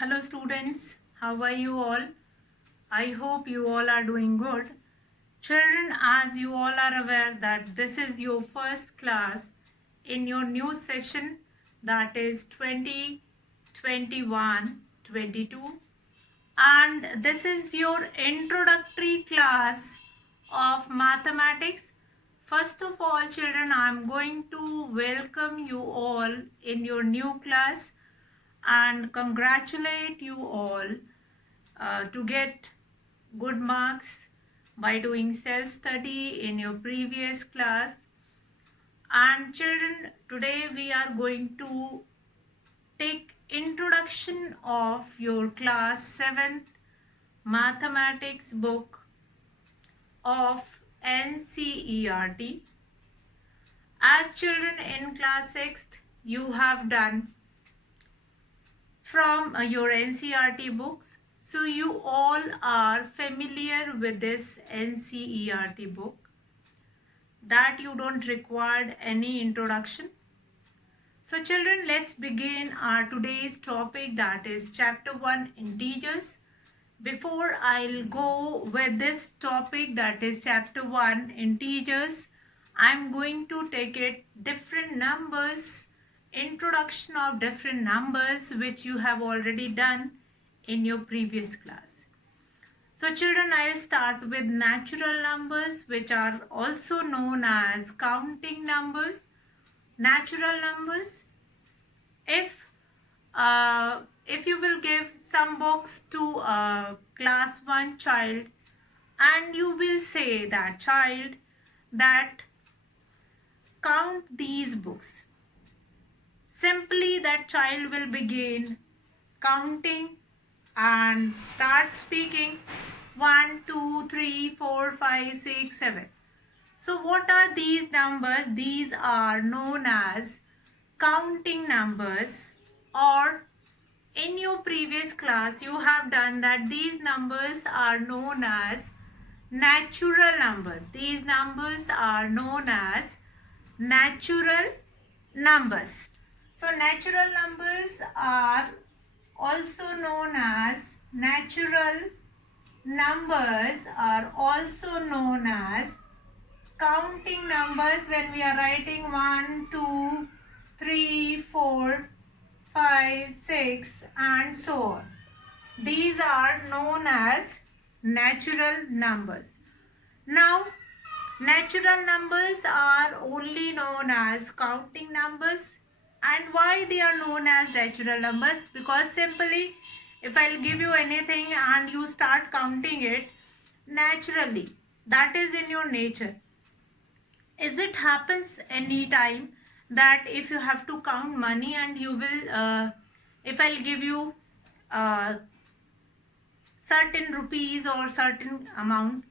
Hello students, how are you all? I hope you all are doing good. Children, as you all are aware that this is your first class in your new session, that is 2021-22, and this is your introductory class of mathematics. First of all, children, I am going to welcome you all in your new class and congratulate you all to get good marks by doing self-study in your previous class. And children, today we are going to take introduction of your class 7th mathematics book of NCERT. As children in class 6th, you have done from your NCERT books. So you all are familiar with this NCERT book, that you don't require any introduction. So children, let's begin our today's topic, that is chapter 1, integers. Before I'll go with this topic, that is chapter 1, integers, I'm going to take it different numbers, introduction of different numbers which you have already done in your previous class. So children, I'll start with natural numbers, which are also known as counting numbers. Natural numbers, if you will give some books to a class 1 child and you will say that child that count these books, simply that child will begin counting and start speaking 1 2 3 4 5 6 7. So what are these numbers? These are known as counting numbers, or in your previous class you have done that these numbers are known as natural numbers. These numbers are known as natural numbers. So natural numbers are also known as counting numbers when we are writing 1 2 3 4 5 6 and so on. These are known as natural numbers. Now, natural numbers are only known as counting numbers. And why they are known as natural numbers? Because simply, if I'll give you anything and you start counting it naturally, that is in your nature. Is it happens anytime that if you have to count money and you will, if I'll give you certain rupees or certain amount,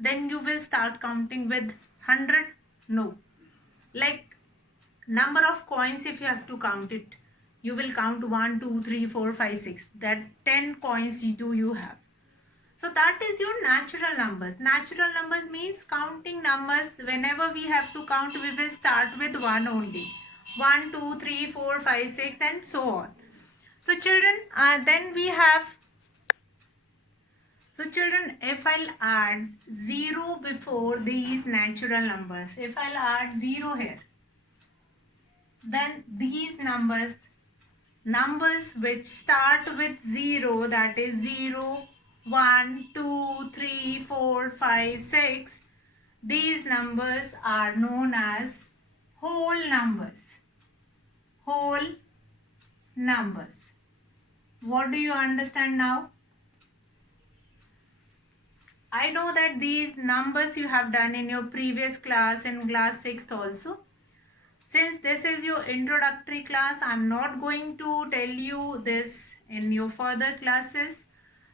then you will start counting with 100? No. Like number of coins, if you have to count it, you will count 1 2 3 4 5 6, that 10 coins do you have. So that is your natural numbers. Natural numbers means counting numbers. Whenever we have to count, we will start with 1 only. 1 2 3 4 5 6 and so on. So children, if I'll add 0 before these natural numbers, if I'll add 0 here, then these numbers which start with 0, that is 0, 1, 2, 3, 4, 5, 6, these numbers are known as whole numbers. Whole numbers. What do you understand now? I know that these numbers you have done in your previous class, in class 6th also. Since this is your introductory class, I am not going to tell you this in your further classes.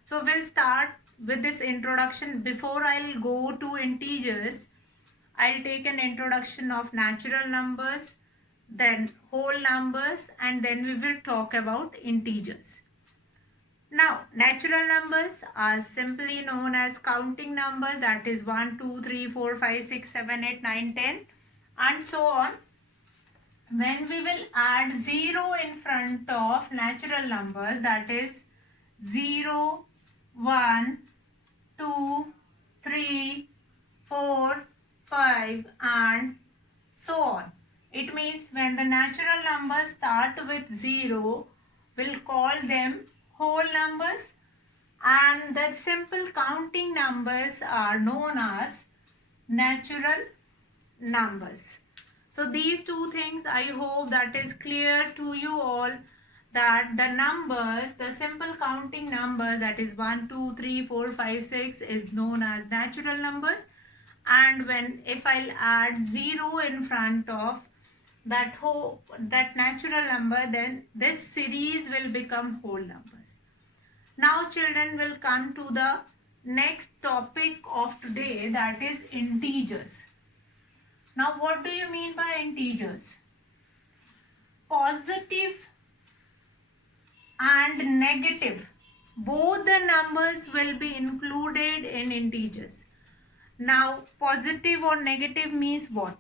So we'll start with this introduction. Before I'll go to integers, I'll take an introduction of natural numbers, then whole numbers, and then we will talk about integers. Now, natural numbers are simply known as counting numbers, that is 1, 2, 3, 4, 5, 6, 7, 8, 9, 10 and so on. When we will add 0 in front of natural numbers, that is 0, 1, 2, 3, 4, 5 and so on. It means when the natural numbers start with 0, we'll call them whole numbers, and the simple counting numbers are known as natural numbers. So these two things, I hope that is clear to you all, that the numbers, the simple counting numbers, that is 1, 2, 3, 4, 5, 6 is known as natural numbers, and when if I'll add 0 in front of that natural number, then this series will become whole numbers. Now children, will come to the next topic of today, that is integers. Now what do you mean by integers? Positive and negative, both the numbers will be included in integers. Now positive or negative means what?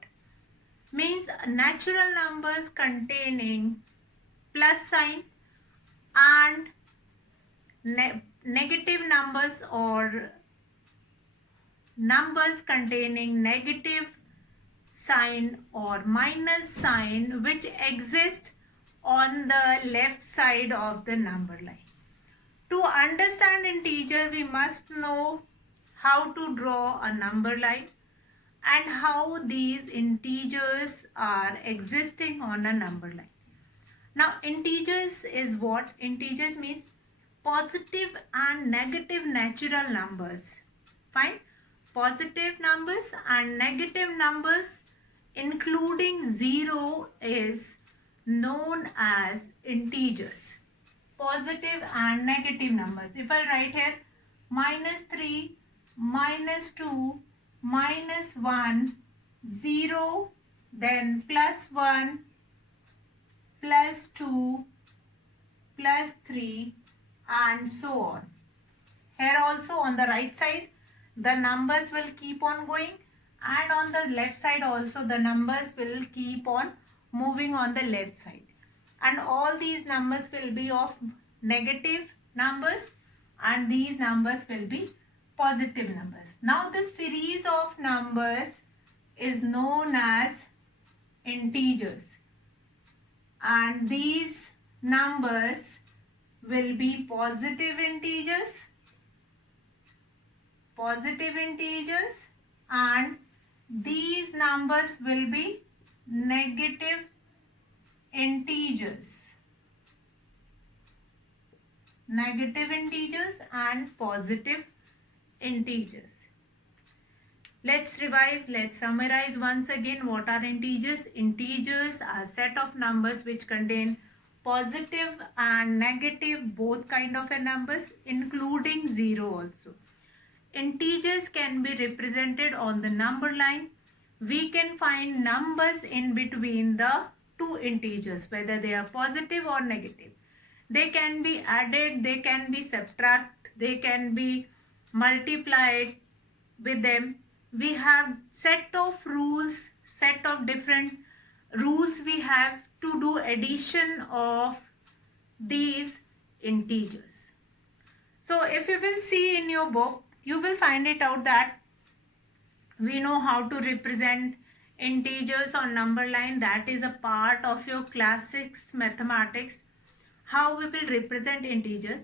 Means natural numbers containing plus sign and negative numbers or numbers containing negative sign or minus sign which exist on the left side of the number line. To understand integer, we must know how to draw a number line and how these integers are existing on a number line. Now integers is what? Integers means positive and negative natural numbers. Fine. Positive numbers and negative numbers including 0 is known as integers. Positive and negative numbers. If I write here -3, -2, -1, 0, then +1, +2, +3 and so on. Here also on the right side the numbers will keep on going, and on the left side also the numbers will keep on moving on the left side, and all these numbers will be of negative numbers and these numbers will be positive numbers. Now this series of numbers is known as integers, and these numbers will be positive integers, and these numbers will be negative integers, and positive integers. Let's revise, let's summarize once again what are integers. Integers are a set of numbers which contain positive and negative both kind of a numbers, including 0 also. Integers can be represented on the number line. We can find numbers in between the two integers, whether they are positive or negative. They can be added, they can be subtracted, they can be multiplied with them. We have set of rules, set of different rules we have to do addition of these integers. So if you will see in your book, you will find it out that we know how to represent integers on number line. That is a part of your class 6 mathematics, how we will represent integers.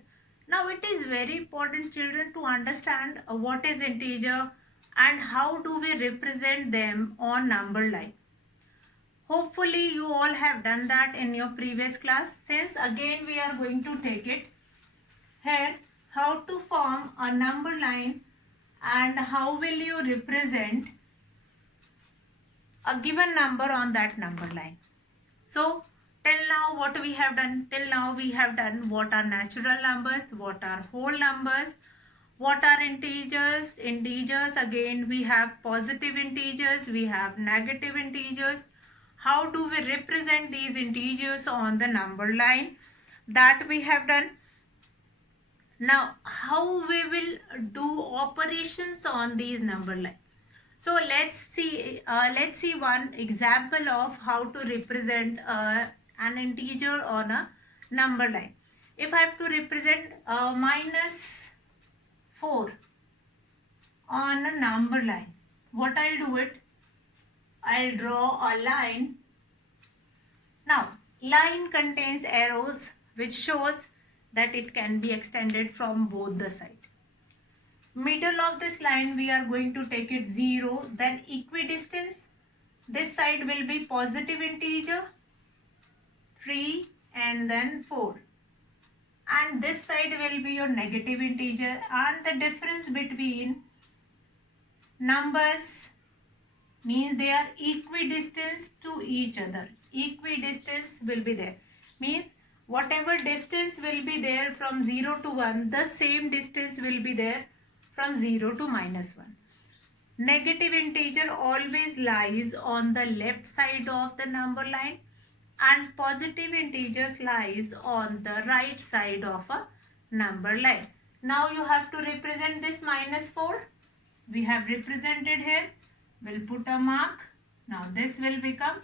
Now it is very important, children, to understand what is integer and how do we represent them on number line. Hopefully you all have done that in your previous class. Since again we are going to take it here, how to form a number line and how will you represent a given number on that number line. So till now what we have done? Till now we have done what are natural numbers, what are whole numbers, what are integers. Integers, again we have positive integers, we have negative integers. How do we represent these integers on the number line? That we have done. Now how we will do operations on these number line. So let's see one example of how to represent an integer on a number line. If I have to represent minus 4 on a number line, what I'll do it, I'll draw a line. Now, line contains arrows which shows that it can be extended from both the sides. Middle of this line we are going to take it 0, then equidistance. This side will be positive integer 3 and then 4. And this side will be your negative integer, and the difference between numbers means they are equidistant to each other. Equidistance will be there. Means whatever distance will be there from 0 to 1, the same distance will be there from 0 to minus 1. Negative integer always lies on the left side of the number line, and positive integers lies on the right side of a number line. Now you have to represent this minus 4. We have represented here. We'll put a mark. Now this will become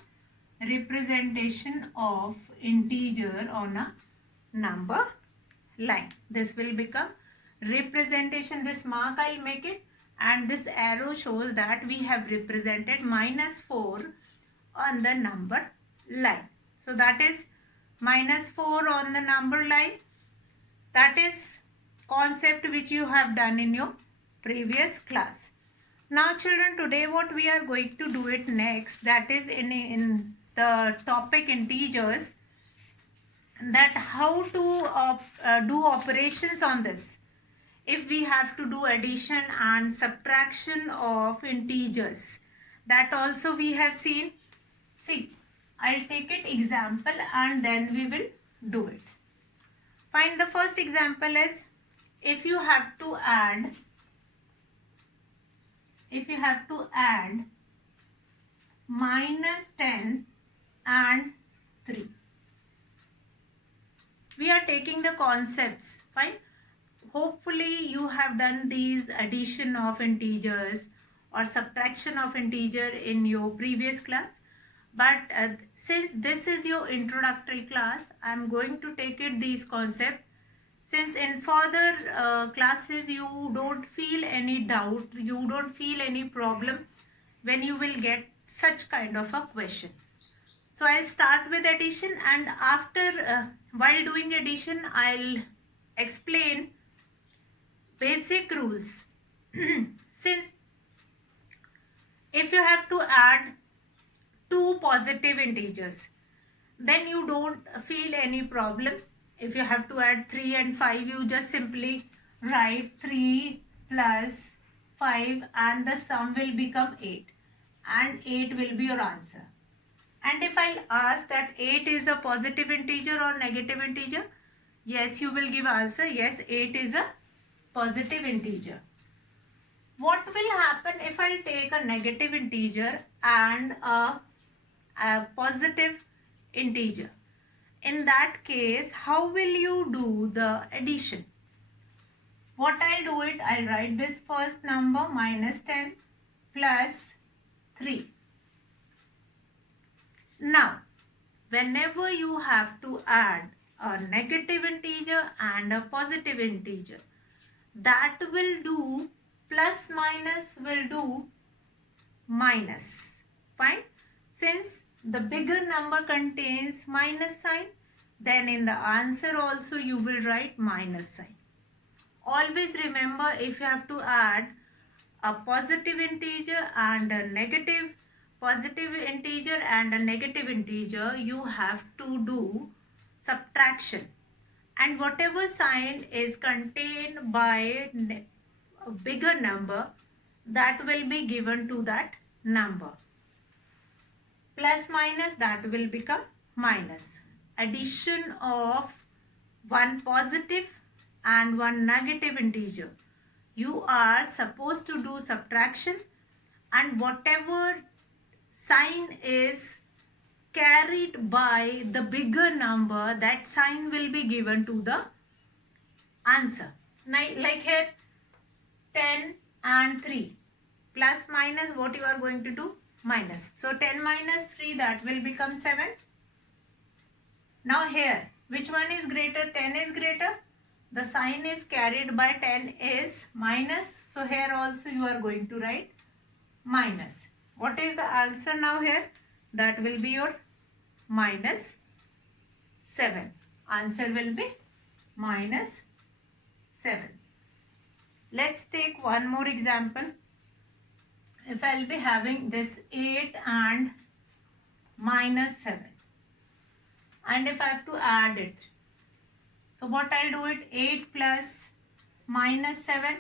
representation of integer on a number line. This will become representation. This mark I'll make it, and this arrow shows that we have represented minus 4 on the number line. So that is minus 4 on the number line. That is concept which you have done in your previous class. Now children, today what we are going to do it next, that is in the topic integers, that how to do operations on this. If we have to do addition and subtraction of integers, that also we have seen. See, I'll take it example and then we will do it. Fine, the first example is if you have to add minus 10 and 3. We are taking the concepts, fine. Hopefully you have done these addition of integers or subtraction of integer in your previous class. But since this is your introductory class, I am going to take it these concepts. Since in further classes you don't feel any doubt, you don't feel any problem when you will get such kind of a question. So I'll start with addition, and after while doing addition I'll explain basic rules. Since if you have to add two positive integers, then you don't feel any problem. If you have to add 3 and 5, you just simply write 3 plus 5 and the sum will become 8, and 8 will be your answer. And if I'll ask that 8 is a positive integer or negative integer, yes, you will give answer, yes, 8 is a positive integer. What will happen if I'll take a negative integer and a positive integer? In that case, how will you do the addition? What I'll do it, I'll write this first number minus 10 plus 3. Now, whenever you have to add a negative integer and a positive integer, that will do plus minus will do minus. Fine. Since the bigger number contains minus sign, then in the answer also you will write minus sign. Always remember, if you have to add a positive integer and a negative positive integer and a negative integer, you have to do subtraction, and whatever sign is contained by a bigger number, that will be given to that number. Plus minus, that will become minus. Addition of one positive and one negative integer, you are supposed to do subtraction, and whatever sign is carried by the bigger number, that sign will be given to the answer. Like here 10 and 3, plus minus, what you are going to do? Minus. So 10 minus 3, that will become 7. Now here Which one is greater? 10 is greater. The sign is carried by 10 is minus. So here also you are going to write minus. What is the answer now here? That will be your minus 7. Answer will be minus 7. Let's take one more example. If I will be having this 8 and minus 7, and if I have to add it, so what I'll do it, 8 plus minus 7.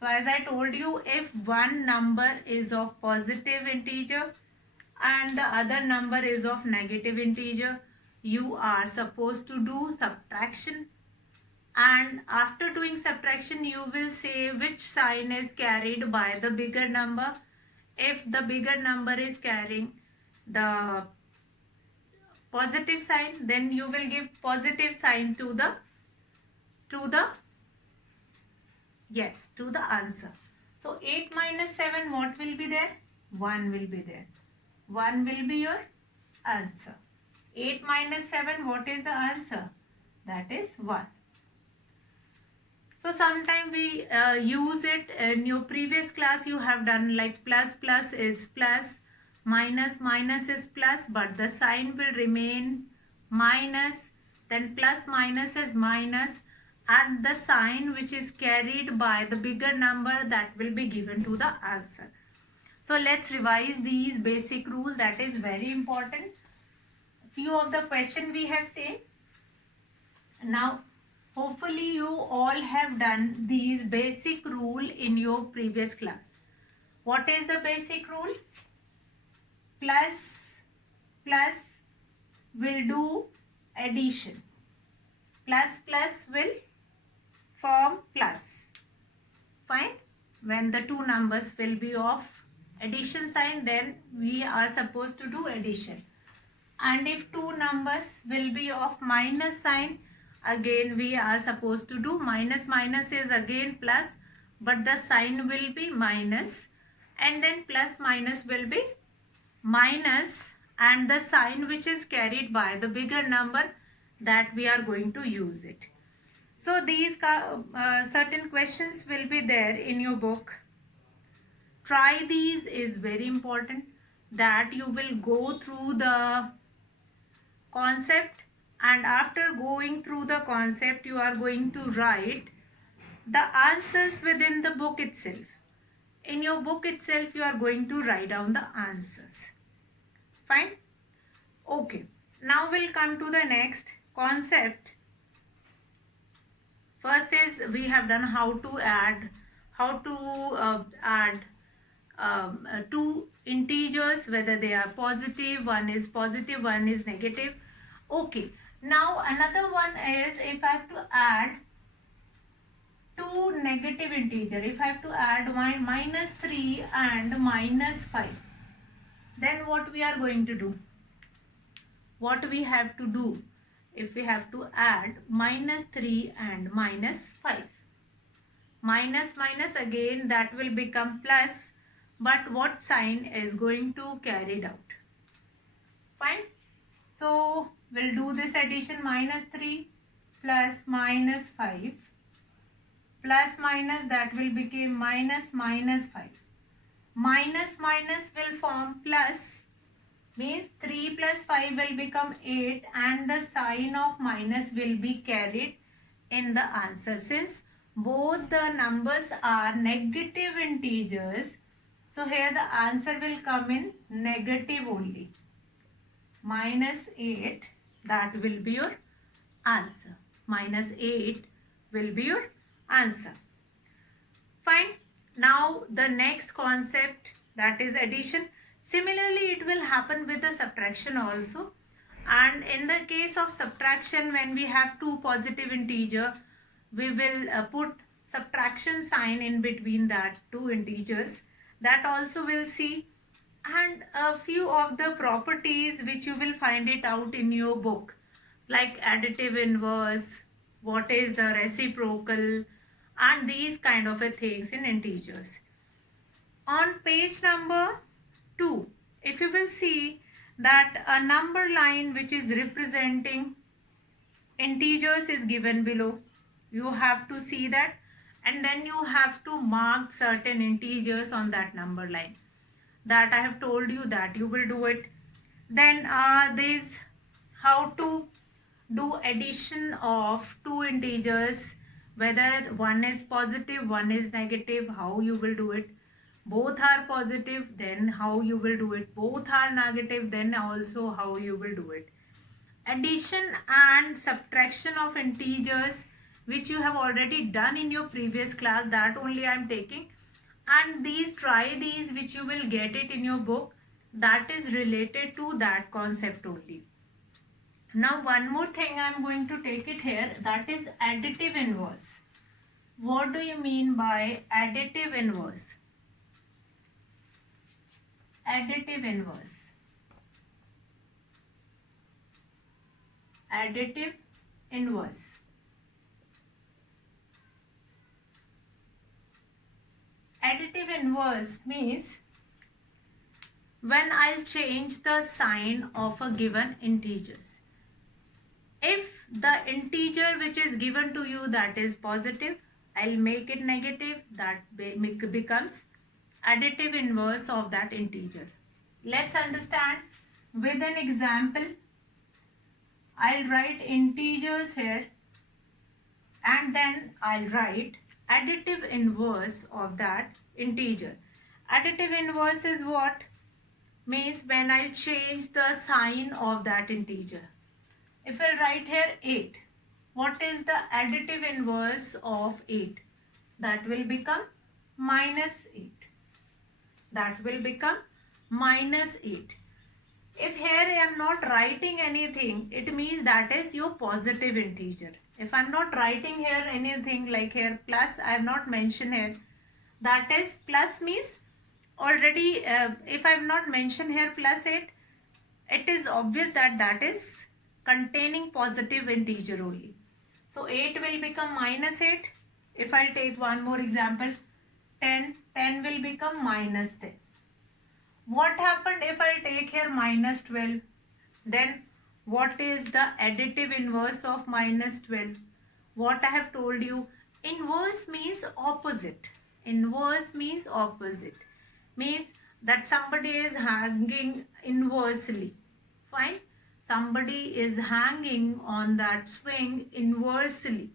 So as I told you, if one number is of positive integer and the other number is of negative integer, you are supposed to do subtraction, and after doing subtraction you will say which sign is carried by the bigger number. If the bigger number is carrying the positive sign, then you will give positive sign to the answer. So 8 minus 7, what will be there? 1 will be there. 1 will be your answer. 8 minus 7, what is the answer? That is 1. So sometime we use it. In your previous class you have done like plus is plus, minus is plus, but the sign will remain minus, then plus minus is minus, and the sign which is carried by the bigger number, that will be given to the answer. So let's revise these basic rules. That is very important. Few of the question we have seen. Now hopefully you all have done these basic rule in your previous class. What is the basic rule? Plus will do addition. Plus will form plus. Fine. When the two numbers will be of addition sign, then we are supposed to do addition. And if two numbers will be of minus sign, again we are supposed to do minus is again plus, but the sign will be minus, and then plus minus will be minus, and the sign which is carried by the bigger number, that we are going to use it. So these certain questions will be there in your book. Try these, is very important, that you will go through the concept, and after going through the concept you are going to write the answers within the book itself. In your book itself you are going to write down the answers. Fine. Okay, now we'll come to the next concept. First is we have done how to add two integers, whether they are positive, one is positive, one is negative. Okay, now another one is if I have to add two negative integer, if I have to add minus 3 and minus 5, then what we are going to do? What we have to do if we have to add minus 3 and minus 5? Minus again, that will become plus, but what sign is going to carried out? Fine. So we'll do this addition, minus 3 plus minus 5 plus minus, that will become minus 5. Minus will form plus, means 3 plus 5 will become 8, and the sign of minus will be carried in the answer. Since both the numbers are negative integers, so here the answer will come in negative only. Minus 8, that will be your answer. Minus 8 will be your answer. Fine. Now the next concept, that is addition. Similarly it will happen with the subtraction also. And in the case of subtraction, when we have two positive integer, we will put subtraction sign in between that two integers. That also we'll see. And a few of the properties which you will find it out in your book, like additive inverse, what is the reciprocal, and these kind of things in integers. On page number 2, if you will see that a number line which is representing integers is given below. You have to see that, and then you have to mark certain integers on that number line. That I have told you that you will do it. Then there is how to do addition of two integers, whether one is positive, one is negative, how you will do it. Both are positive, then how you will do it. Both are negative, then also how you will do it. Addition and subtraction of integers, which you have already done in your previous class, that only I am taking. And try these which you will get it in your book, that is related to that concept only. Now one more thing I am going to take it here, that is additive inverse. What do you mean by additive inverse? Additive inverse. Additive inverse. Additive inverse means when I'll change the sign of a given integers. If the integer which is given to you, that is positive, I'll make it negative, that becomes additive inverse of that integer. Let's understand with an example. I'll write integers here, and then I'll write additive inverse of that integer. Additive inverse is what? Means when I change the sign of that integer. If I write here 8, what is the additive inverse of 8? That will become minus 8. That will become minus 8. If here I am not writing anything, it means that is your positive integer. If I am not writing here anything, like here plus, I have not mentioned here, that is plus means already, if I have not mentioned here plus 8, it is obvious that that is containing positive integer only. So 8 will become minus 8. If I take one more example, 10 will become minus 10. What happened if I take here minus 12? Then what is the additive inverse of minus 12? What I have told you, inverse means opposite. Inverse means opposite. Means that somebody is hanging inversely. Fine. Somebody is hanging on that swing inversely.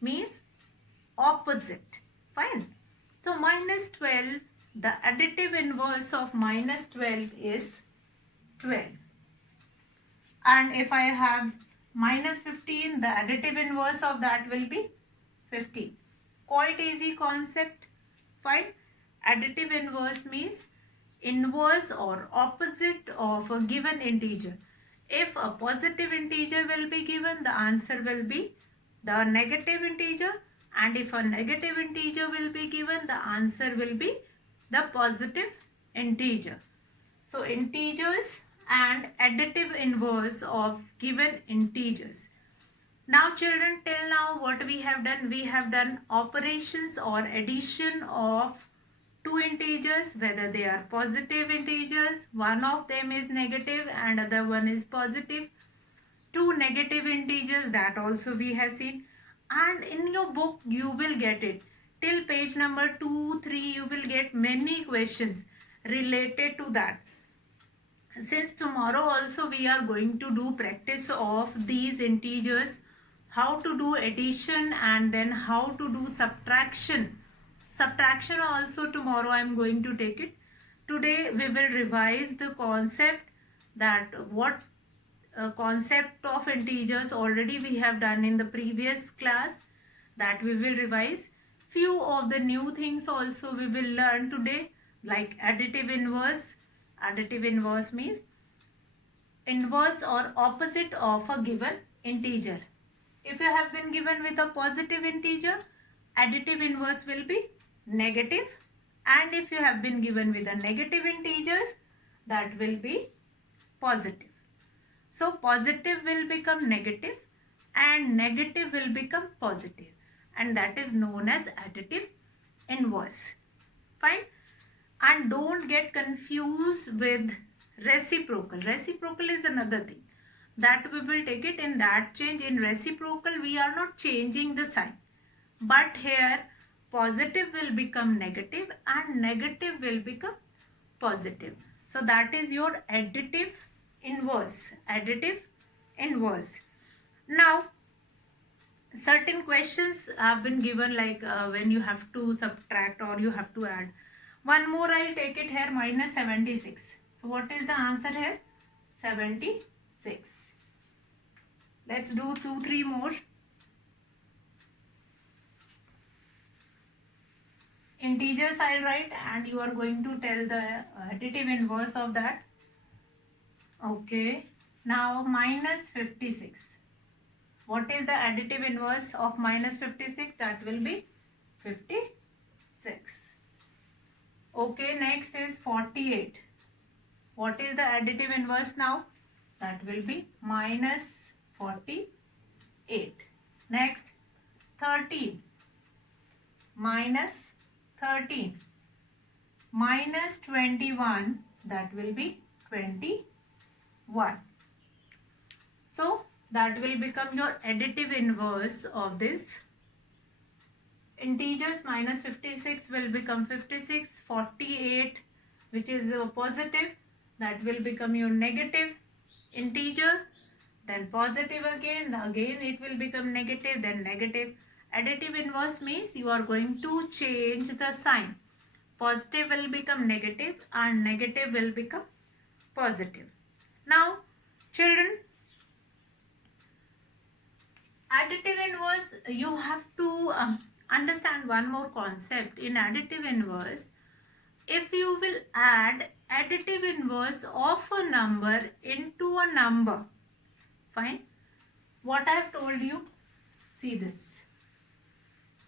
Means opposite. Fine. So minus 12, the additive inverse of minus 12 is 12. And if I have minus 15, the additive inverse of that will be 15. Quite easy concept. Fine. Additive inverse means inverse or opposite of a given integer. If a positive integer will be given, the answer will be the negative integer. And if a negative integer will be given, the answer will be the positive integer. So integers and additive inverse of given integers. Now children, till now what we have done? We have done operations or addition of two integers, whether they are positive integers, one of them is negative and other one is positive. Two negative integers, that also we have seen. And in your book you will get it. Till page number 2, 3 you will get many questions related to that. Since tomorrow also we are going to do practice of these integers, how to do addition and then how to do subtraction. Subtraction also tomorrow I am going to take it. Today we will revise the concept, that what concept of integers already we have done in the previous class, that we will revise. Few of the new things also we will learn today, like additive inverse. Additive inverse means inverse or opposite of a given integer. If you have been given with a positive integer, additive inverse will be negative, and if you have been given with a negative integers, that will be positive. So positive will become negative and negative will become positive, and that is known as additive inverse. Fine. And don't get confused with reciprocal. Reciprocal is another thing. that we will take it. In that change, in reciprocal we are not changing the sign, but here positive will become negative and negative will become positive. So that is your additive inverse. Additive inverse. Now certain questions have been given, like when you have to subtract or you have to add. One more I'll take it here, minus 76. So what is the answer here? 76. Let's do 2-3 more. Integers I'll write and you are going to tell the additive inverse of that. Okay. Now minus 56. What is the additive inverse of minus 56? That will be 56. Okay, next is 48. What is the additive inverse now? That will be minus 48. Next, 13. Minus 13. Minus 21. That will be 21. So, that will become your additive inverse of this. Integers, minus 56 will become 56, 48 which is positive, that will become your negative integer, then positive again it will become negative, then negative. Additive inverse means you are going to change the sign. Positive will become negative and negative will become positive. Now children, additive inverse, you have to understand one more concept. In additive inverse, if you will add additive inverse of a number into a number, fine, what I have told you, see this.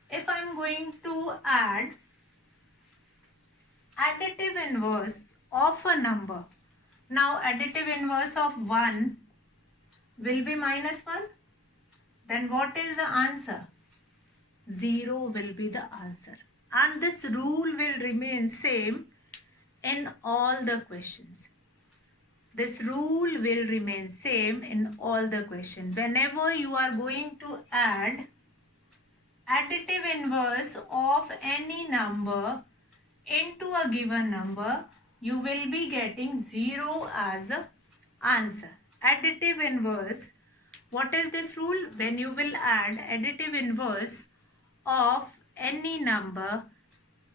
If I am going to add additive inverse of a number, now additive inverse of 1 will be minus 1. Then what is the answer? 0 will be the answer. And this rule will remain same in all the questions. This rule will remain same in all the questions. Whenever you are going to add additive inverse of any number into a given number, you will be getting 0 as a answer. Additive inverse. What is this rule? When you will add additive inverse of any number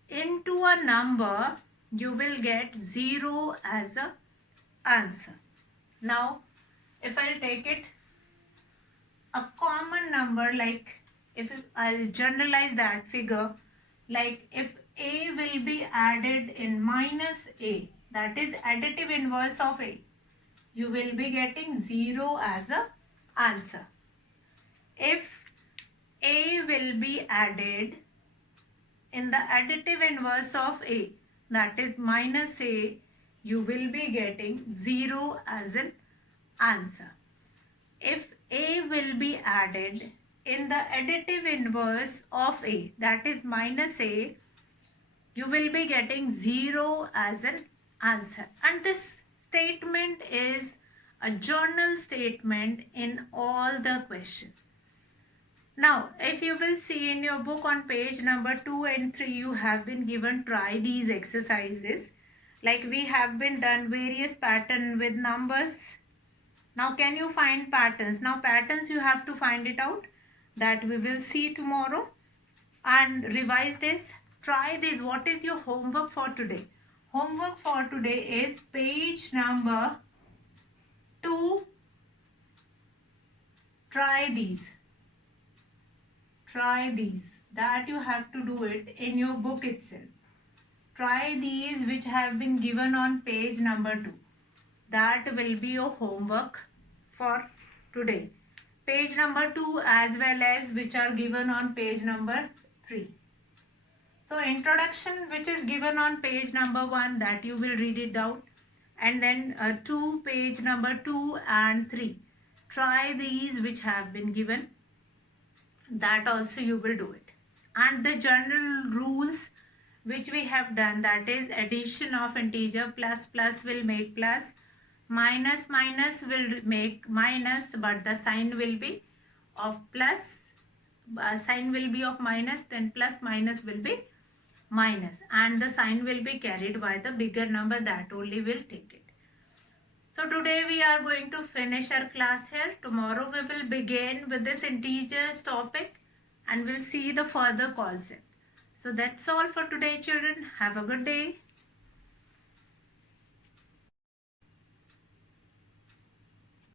into a number, you will get 0 as a answer. Now, if I'll take it a common number, like if I'll generalize that figure, like if a will be added in minus a, that is additive inverse of a, you will be getting 0 as a answer. If a will be added in the additive inverse of a, that is minus a, you will be getting 0 as an answer. If a will be added in the additive inverse of a, that is minus a, you will be getting 0 as an answer. And this statement is a journal statement in all the questions. Now, if you will see in your book on page number 2 and 3, you have been given try these exercises. Like we have been done various pattern with numbers. Now, can you find patterns? Now, patterns you have to find it out. That we will see tomorrow. And revise this. Try this. What is your homework for today? Homework for today is page number 2. Try these. Try these. That you have to do it in your book itself. Try these which have been given on page number 2. That will be your homework for today. Page number 2 as well as which are given on page number 3. So introduction which is given on page number 1, that you will read it out. And then page number 2 and 3. Try these which have been given. That also you will do it. And the general rules which we have done, that is addition of integer, plus will make plus, minus minus will make minus, but the sign will be of plus. Sign will be of minus, then plus minus will be minus, and the sign will be carried by the bigger number, that only will take it. So today we are going to finish our class here. Tomorrow we will begin with this integers topic and we'll see the further concept. So that's all for today, children. Have a good day.